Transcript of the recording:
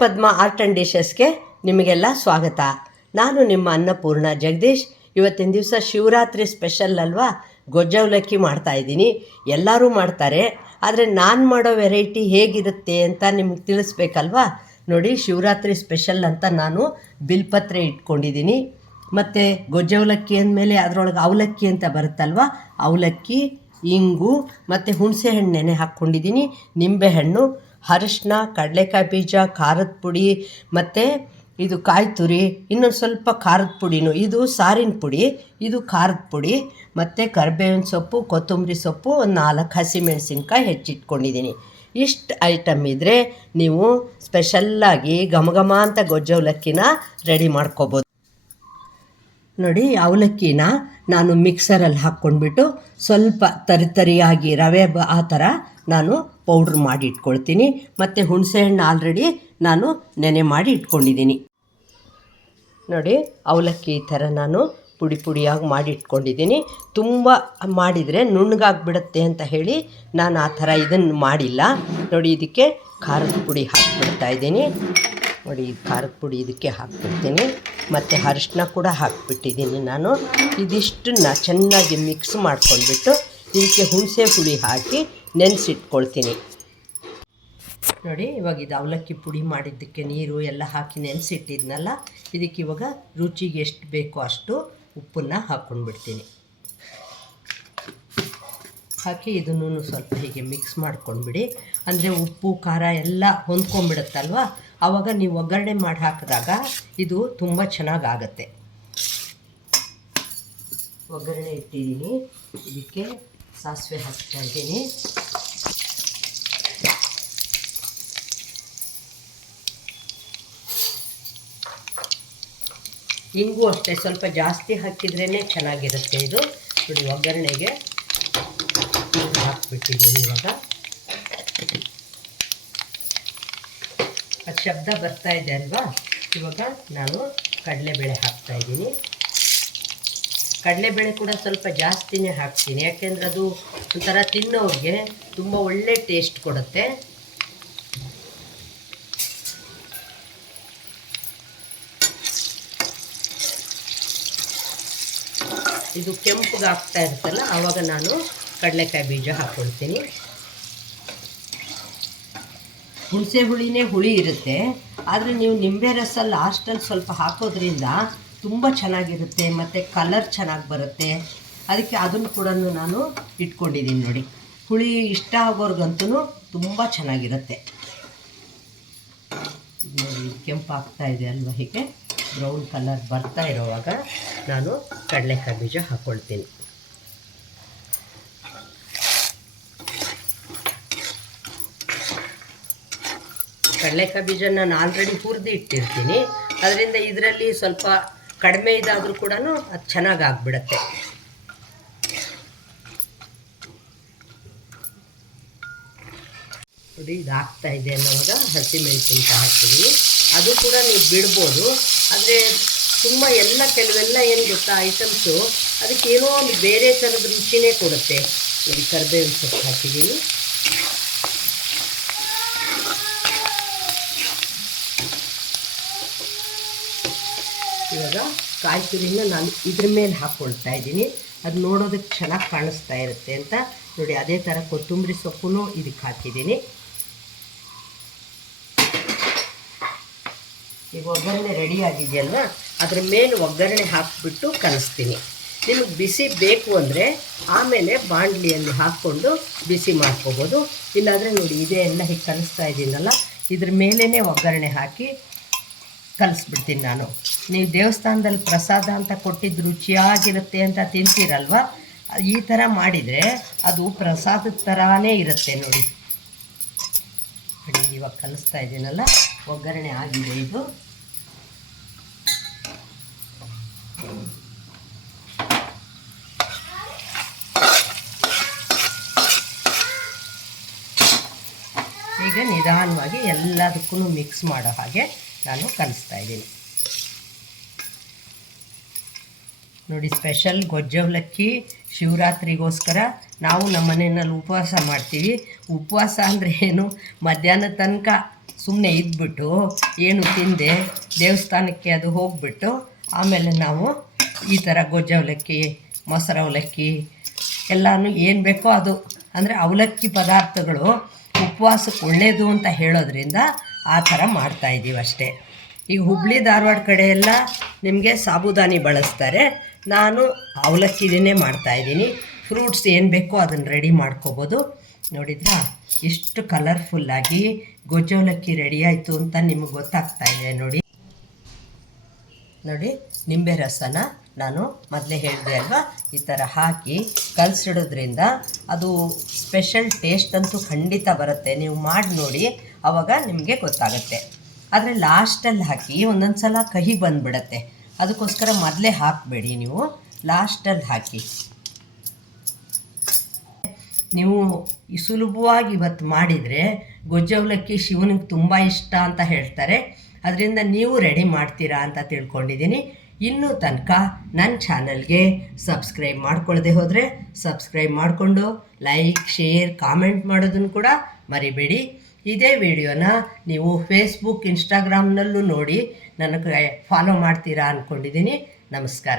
Padma art and ಡಿಶಸ್ಗೆ ನಿಮಗೆಲ್ಲ ಸ್ವಾಗತ. ನಾನು ನಿಮ್ಮ ಅನ್ನಪೂರ್ಣ ಜಗದೀಶ್. ಇವತ್ತಿನ ದಿವಸ ಶಿವರಾತ್ರಿ ಸ್ಪೆಷಲ್ ಅಲ್ವಾ? ಗೊಜ್ಜವಲಕ್ಕಿ ಮಾಡ್ತಾ ಇದ್ದೀನಿ. ಎಲ್ಲರೂ ಮಾಡ್ತಾರೆ. ಆದರೆ ನಾನು ಮಾಡೋ ವೆರೈಟಿ ಹೇಗಿರುತ್ತೆ ಅಂತ ನಿಮ್ಗೆ ತಿಳಿಸ್ಬೇಕಲ್ವಾ? ನೋಡಿ, ಶಿವರಾತ್ರಿ ಸ್ಪೆಷಲ್ ಅಂತ ನಾನು ಬಿಲ್ಪತ್ರೆ ಇಟ್ಕೊಂಡಿದ್ದೀನಿ. ಮತ್ತು ಗೊಜ್ಜವಲಕ್ಕಿ ಅಂದಮೇಲೆ ಅದರೊಳಗೆ ಅವಲಕ್ಕಿ ಅಂತ ಬರುತ್ತಲ್ವ? ಅವಲಕ್ಕಿ, ಇಂಗು, ಮತ್ತು ಹುಣಸೆ ಹಣ್ಣು ಹಾಕ್ಕೊಂಡಿದ್ದೀನಿ. ನಿಂಬೆಹಣ್ಣು. ಅರಿಶಿನ, ಕಡಲೆಕಾಯಿ ಬೀಜ, ಖಾರದ ಪುಡಿ ಮತ್ತು ಇದು ಕಾಯಿ ತುರಿ, ಇನ್ನೊಂದು ಸ್ವಲ್ಪ ಖಾರದ ಪುಡಿನೂ, ಇದು ಸಾರಿನ ಪುಡಿ, ಇದು ಖಾರದ ಪುಡಿ ಮತ್ತು ಕರಿಬೇವಿನ ಸೊಪ್ಪು, ಕೊತ್ತಂಬರಿ ಸೊಪ್ಪು ಒಂದು ನಾಲ್ಕು ಹಸಿಮೆಣಸಿನ್ಕಾಯಿ ಹೆಚ್ಚಿಟ್ಕೊಂಡಿದ್ದೀನಿ. ಇಷ್ಟು ಐಟಮ್ ಇದ್ದರೆ ನೀವು ಸ್ಪೆಷಲ್ಲಾಗಿ ಘಮ ಅಂತ ಗೊಜ್ಜವಲಕ್ಕಿನ ರೆಡಿ ಮಾಡ್ಕೋಬೋದು. ನೋಡಿ ಅವಲಕ್ಕಿನ ನಾನು ಮಿಕ್ಸರಲ್ಲಿ ಹಾಕ್ಕೊಂಡ್ಬಿಟ್ಟು ಸ್ವಲ್ಪ ತರಿತರಿಯಾಗಿ ರವೆ ಬ ಆ ಥರ ನಾನು ಪೌಡ್ರ್ ಮಾಡಿ ಇಟ್ಕೊಳ್ತೀನಿ. ಮತ್ತು ಹುಣಸೆಹಣ್ಣು ಆಲ್ರೆಡಿ ನಾನು ನೆನೆ ಮಾಡಿ ಇಟ್ಕೊಂಡಿದ್ದೀನಿ. ನೋಡಿ, ಅವಲಕ್ಕಿ ಈ ಥರ ನಾನು ಪುಡಿ ಪುಡಿಯಾಗಿ ಮಾಡಿ ಇಟ್ಕೊಂಡಿದ್ದೀನಿ. ತುಂಬ ಮಾಡಿದರೆ ನುಣ್ಣಗಾಗ್ಬಿಡುತ್ತೆ ಅಂತ ಹೇಳಿ ನಾನು ಆ ಥರ ಇದನ್ನು ಮಾಡಿಲ್ಲ. ನೋಡಿ, ಇದಕ್ಕೆ ಖಾರದ ಪುಡಿ ಹಾಕ್ಬಿಡ್ತಾ ಇದ್ದೀನಿ. ನೋಡಿ, ಈ ಖಾರದ ಪುಡಿ ಇದಕ್ಕೆ ಹಾಕ್ಬಿಡ್ತೀನಿ. ಮತ್ತು ಅರಿಶಿನ ಕೂಡ ಹಾಕ್ಬಿಟ್ಟಿದ್ದೀನಿ ನಾನು. ಇದಿಷ್ಟನ್ನು ಚೆನ್ನಾಗಿ ಮಿಕ್ಸ್ ಮಾಡ್ಕೊಂಡ್ಬಿಟ್ಟು, ಇದಕ್ಕೆ ಹುಣಸೆ ಹುಳಿ ಹಾಕಿ ನೆನೆಸಿಟ್ಕೊಳ್ತೀನಿ. ನೋಡಿ, ಇವಾಗ ಇದು ಅವಲಕ್ಕಿ ಪುಡಿ ಮಾಡಿದ್ದಕ್ಕೆ ನೀರು ಎಲ್ಲ ಹಾಕಿ ನೆನೆಸಿಟ್ಟಿದ್ನಲ್ಲ, ಇದಕ್ಕೆ ಇವಾಗ ರುಚಿಗೆ ಎಷ್ಟು ಬೇಕೋ ಅಷ್ಟು ಉಪ್ಪನ್ನು ಹಾಕ್ಕೊಂಡ್ಬಿಡ್ತೀನಿ. ಹಾಕಿ ಇದನ್ನು ಸ್ವಲ್ಪ ಹೀಗೆ ಮಿಕ್ಸ್ ಮಾಡ್ಕೊಂಡ್ಬಿಡಿ. ಅಂದರೆ ಉಪ್ಪು, ಖಾರ ಎಲ್ಲ ಹೊಂದ್ಕೊಂಡ್ಬಿಡುತ್ತಲ್ವ? ಆವಾಗ ನೀವು ಒಗ್ಗರಣೆ ಮಾಡಿ ಹಾಕಿದಾಗ ಇದು ತುಂಬ ಚೆನ್ನಾಗಾಗತ್ತೆ. ಒಗ್ಗರಣೆ ಇಟ್ಟಿದ್ದೀನಿ. ಇದಕ್ಕೆ ಸಾಸಿವೆ ಹಾಕ್ತಾ ಇದ್ದೀನಿ. ಇಂಗು ಅಷ್ಟೇ, ಸ್ವಲ್ಪ ಜಾಸ್ತಿ ಹಾಕಿದ್ರೇ ಚೆನ್ನಾಗಿರುತ್ತೆ ಇದು. ನೋಡಿ, ಒಗ್ಗರಣೆಗೆ ಹಿಂಗೆ ಹಾಕ್ಬಿಟ್ಟಿದ್ದೀನಿ ಇವಾಗ. ಅದು ಶಬ್ದ ಬರ್ತಾ ಇದೆ ಅಲ್ವಾ? ಇವಾಗ ನಾನು ಕಡಲೆಬೇಳೆ ಹಾಕ್ತಾ ಇದ್ದೀನಿ. ಕಡಲೆಬೇಳೆ ಕೂಡ ಸ್ವಲ್ಪ ಜಾಸ್ತಿನೇ ಹಾಕ್ತೀನಿ. ಯಾಕೆಂದರೆ ಅದು ಒಂಥರ ತಿನ್ನೋರಿಗೆ ತುಂಬ ಒಳ್ಳೆ ಟೇಸ್ಟ್ ಕೊಡುತ್ತೆ. ಇದು ಕೆಂಪಗೆ ಆಗ್ತಾ ಇರುತ್ತಲ್ಲ, ಆವಾಗ ನಾನು ಕಡಲೆಕಾಯಿ ಬೀಜ ಹಾಕ್ಕೊಳ್ತೀನಿ. ಹುಣಸೆ ಹುಳಿನೇ ಹುಳಿ ಇರುತ್ತೆ, ಆದರೆ ನೀವು ನಿಂಬೆ ರಸ ಲಾಸ್ಟಲ್ಲಿ ಸ್ವಲ್ಪ ಹಾಕೋದ್ರಿಂದ ತುಂಬ ಚೆನ್ನಾಗಿರುತ್ತೆ, ಮತ್ತು ಕಲರ್ ಚೆನ್ನಾಗಿ ಬರುತ್ತೆ. ಅದಕ್ಕೆ ಅದನ್ನು ಕೂಡ ನಾನು ಇಟ್ಕೊಂಡಿದ್ದೀನಿ ನೋಡಿ. ಹುಳಿ ಇಷ್ಟ ಆಗೋರ್ಗಂತೂ ತುಂಬ ಚೆನ್ನಾಗಿರುತ್ತೆ. ನೋಡಿ ಕೆಂಪು ಆಗ್ತಾ ಇದೆ ಅಲ್ವಾ ಹೀಗೆ? ಬ್ರೌನ್ ಕಲರ್ ಬರ್ತಾ ಇರೋವಾಗ ನಾನು ಕಡಲೆಕಾಯಿ ಬೀಜ ಹಾಕ್ಕೊಳ್ತೀನಿ ಕಡಲೆಕಾಯಿ ಬೀಜ ನಾನು ಆಲ್ರೆಡಿ ಹುರಿದು ಇಟ್ಟಿರ್ತೀನಿ. ಅದರಿಂದ ಇದರಲ್ಲಿ ಸ್ವಲ್ಪ ಕಡಿಮೆ ಇದಾದರೂ ಕೂಡ ಅದು ಚೆನ್ನಾಗಿ ಆಗಿಬಿಡತ್ತೆ. ನೋಡಿ ಇದು ಇದೆ ಅನ್ನೋವಾಗ ಹಸಿಮೆಣಸಿನ್ಕಾಯಿ ಹಾಕ್ತಿದ್ದೀನಿ ಅದು ಕೂಡ ನೀವು ಬಿಡ್ಬೋದು. ಆದರೆ ತುಂಬ ಎಲ್ಲ ಕೆಲವೆಲ್ಲ ಏನು ಗೊತ್ತಾ ಐಟಮ್ಸು ಅದಕ್ಕೆ ಏನೋ ಒಂದು ಬೇರೆ ಥರದ ರುಚಿನೇ ಕೊಡುತ್ತೆ. ಈ ಕರಿಬೇವಿನ ಸೊಪ್ಪು ಹಾಕಿದ್ದೀನಿ. ಇವಾಗ ಕಾಯಿ ತುರಿನ ನಾನು ಇದ್ರ ಮೇಲೆ ಹಾಕ್ಕೊಳ್ತಾ ಇದ್ದೀನಿ. ಅದು ನೋಡೋದಕ್ಕೆ ಚೆನ್ನಾಗಿ ಕಾಣಿಸ್ತಾ ಇರುತ್ತೆ ಅಂತ. ನೋಡಿ, ಅದೇ ಥರ ಕೊತ್ತಂಬರಿ ಸೊಪ್ಪು ಇದಕ್ಕೆ ಹಾಕಿದ್ದೀನಿ. ಈಗ ಒಗ್ಗರಣೆ ರೆಡಿ ಆಗಿದೆಯಲ್ವ ಅದ್ರ ಮೇಲೆ ಒಗ್ಗರಣೆ ಹಾಕಿಬಿಟ್ಟು ಕಲಿಸ್ತೀನಿ. ನಿಮಗೆ ಬಿಸಿ ಬೇಕು ಅಂದರೆ ಆಮೇಲೆ ಬಾಣಲಿಯಲ್ಲಿ ಹಾಕ್ಕೊಂಡು ಬಿಸಿ ಮಾಡ್ಕೋಬೋದು. ಇಲ್ಲಾಂದರೆ ನೋಡಿ, ಇದೇ ಎಲ್ಲ ಹೀಗೆ ಕಲಿಸ್ತಾ ಇದ್ದೀನಲ್ಲ, ಇದ್ರ ಮೇಲೇ ಒಗ್ಗರಣೆ ಹಾಕಿ ಕಲಿಸ್ಬಿಡ್ತೀನಿ ನಾನು. ನೀವು ದೇವಸ್ಥಾನದಲ್ಲಿ ಪ್ರಸಾದ ಅಂತ ಕೊಟ್ಟಿದ್ದು ರುಚಿಯಾಗಿರುತ್ತೆ ಅಂತ ತಿಂತೀರಲ್ವ? ಈ ಥರ ಮಾಡಿದರೆ ಅದು ಪ್ರಸಾದದ ಥರನೇ ಇರುತ್ತೆ ನೋಡಿ. ನೋಡಿ, ಇವಾಗ ಕಲಿಸ್ತಾ ಇದ್ದೀನಲ್ಲ, ಒಗ್ಗರಣೆ ಆಗಿದೆ ಇದು. ಈಗ ನಿಧಾನವಾಗಿ ಎಲ್ಲದಕ್ಕೂ ಮಿಕ್ಸ್ ಮಾಡೋ ಹಾಗೆ ನಾನು ಕಲಿಸ್ತಾ ಇದ್ದೀನಿ. ನೋಡಿ ಸ್ಪೆಷಲ್ ಗೊಜ್ಜವಲಕ್ಕಿ ಶಿವರಾತ್ರಿಗೋಸ್ಕರ ನಾವು ನಮ್ಮ ಮನೆಯಲ್ಲಿ ಉಪವಾಸ ಮಾಡ್ತೀವಿ. ಉಪವಾಸ ಅಂದರೆ ಏನು? ಮಧ್ಯಾಹ್ನ ತನಕ ಸುಮ್ಮನೆ ಇದ್ಬಿಟ್ಟು ಏನು ತಿಂದೆ, ದೇವಸ್ಥಾನಕ್ಕೆ ಅದು ಹೋಗ್ಬಿಟ್ಟು ಆಮೇಲೆ ನಾವು ಈ ಥರ ಗೊಜ್ಜವಲಕ್ಕಿ ಮೊಸರು ಅವಲಕ್ಕಿ ಎಲ್ಲನೂ ಏನು ಬೇಕೋ ಅದು. ಅಂದರೆ ಅವಲಕ್ಕಿ ಪದಾರ್ಥಗಳು ಉಪವಾಸಕ್ಕೆ ಒಳ್ಳೆಯದು ಅಂತ ಹೇಳೋದ್ರಿಂದ ಆ ಥರ ಮಾಡ್ತಾಯಿದ್ದೀವಿ ಅಷ್ಟೇ. ಈಗ ಹುಬ್ಳಿ ಧಾರವಾಡ ಕಡೆ ಎಲ್ಲ ನಿಮಗೆ ಸಾಬುದಾನಿ ಬಳಸ್ತಾರೆ. ನಾನು ಅವಲಕ್ಕಿದೇ ಮಾಡ್ತಾಯಿದ್ದೀನಿ ಫ್ರೂಟ್ಸ್ ಏನು ಬೇಕೋ ಅದನ್ನು ರೆಡಿ ಮಾಡ್ಕೋಬೋದು. ನೋಡಿದ್ರಾ? ಎಷ್ಟು ಕಲರ್ಫುಲ್ಲಾಗಿ ಗೊಜ್ಜವಲಕ್ಕಿ ರೆಡಿ ಆಯಿತು ಅಂತ ನಿಮಗೆ ಗೊತ್ತಾಗ್ತಾ ಇದೆ ನೋಡಿ. ನೋಡಿ, ನಿಂಬೆ ರಸನ. ನಾನು ಮೊದಲೇ ಹೇಳಿದೆ ಅಲ್ವಾ? ಈ ಥರ ಹಾಕಿ ಕಲಸಿಡೋದ್ರಿಂದ ಅದು ಸ್ಪೆಷಲ್ ಟೇಸ್ಟ್ ಅಂತೂ ಖಂಡಿತ ಬರುತ್ತೆ. ನೀವು ಮಾಡಿ ನೋಡಿ, ಅವಾಗ ನಿಮಗೆ ಗೊತ್ತಾಗುತ್ತೆ. ಆದರೆ ಲಾಸ್ಟಲ್ಲಿ ಹಾಕಿ ಒಂದೊಂದು ಸಲ ಕಹಿ ಬಂದುಬಿಡತ್ತೆ. ಅದಕ್ಕೋಸ್ಕರ ಮೊದಲೇ ಹಾಕಬೇಡಿ ನೀವು. ಲಾಸ್ಟಲ್ಲಿ ಹಾಕಿ. ನೀವು ಸುಲಭವಾಗಿ ಇವತ್ತು ಮಾಡಿದರೆ ಗೊಜ್ಜವಲಕ್ಕಿ ಶಿವನಿಗೆ ತುಂಬ ಇಷ್ಟ ಅಂತ ಹೇಳ್ತಾರೆ. ಅದರಿಂದ ನೀವು ರೆಡಿ ಮಾಡ್ತೀರಾ ಅಂತ ತಿಳ್ಕೊಂಡಿದ್ದೀನಿ. ಇನ್ನೂ ತನಕ ನನ್ನ ಚಾನಲ್ಗೆ ಸಬ್ಸ್ಕ್ರೈಬ್ ಮಾಡ್ಕೊಳ್ಳದೆ ಹೋದರೆ ಸಬ್ಸ್ಕ್ರೈಬ್ ಮಾಡಿಕೊಂಡು ಲೈಕ್, ಶೇರ್, ಕಾಮೆಂಟ್ ಮಾಡೋದನ್ನು ಕೂಡ ಮರಿಬೇಡಿ. ಇದೇ ವಿಡಿಯೋನ ನೀವು ಫೇಸ್ಬುಕ್ ಇನ್ಸ್ಟಾಗ್ರಾಮ್ನಲ್ಲೂ ನೋಡಿ ನನಗೆ ಫಾಲೋ ಮಾಡ್ತೀರಾ ಅಂದ್ಕೊಂಡಿದ್ದೀನಿ ನಮಸ್ಕಾರ.